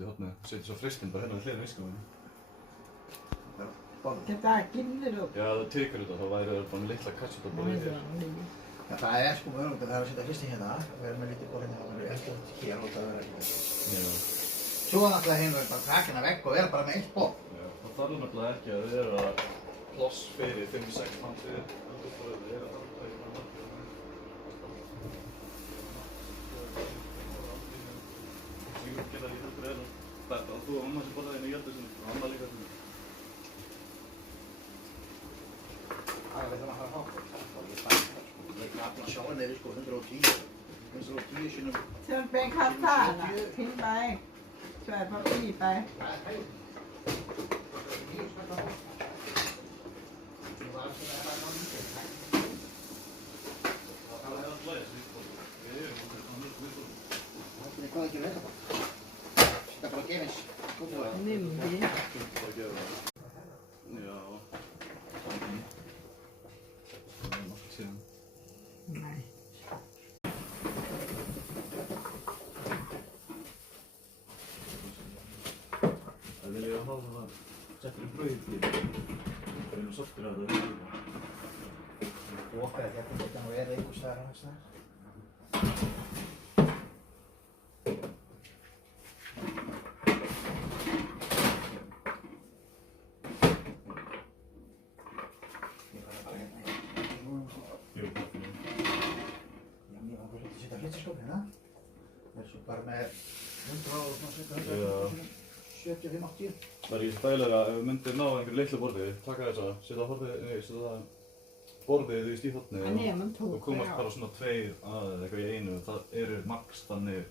út í hornið. Setja svo fristinn bara hérna við hliðina á ísskápnum. Þetta gillir og... Já, það tekur þetta, þá væri það bara með litla katsutborðið hér. Ja, það sko mögulegt að það er að setja fristinn hérna, við erum með lítið borð hérna, það er eftir hér og það verður ekki. Já. Svo náttúrulega hefur við bara taka hérna vegg og vera bara með eitt borð. Já, það þarf náttúrulega ekki að vera pláss fyrir 5-6 mann fyrir eldhúsborðið, það er alltaf í mann. Ég vil gera því heldur þetta og þú og mamma sem borðaði inn í eldhúsinu og mamma líka svona. Það við þurfum að hafa hátt. Það er ekki að sjá henni við sko 110 sinnum. เชิญเป็นคัสตาร์ดอ่ะทิ้งไปช่วยพ่อพี่ไป Hvað ekki við þetta? Þetta bara gefins.นิ่มดี Já. Það er nokkuð síðan. Nei. Það vil ég að hafa það settur í brauð í það. Það er nú svolítið að það er Okkar er hérna þetta nú einhvers staðar annars staðar. Það er svo bara með 175-80. Það er í þessu dælega ef við myndir ná einhverju litlu borði, taka þessa, setja borðið í stíðhotni og komast bara svona 2 að eitthvað í einu, það eru max þannig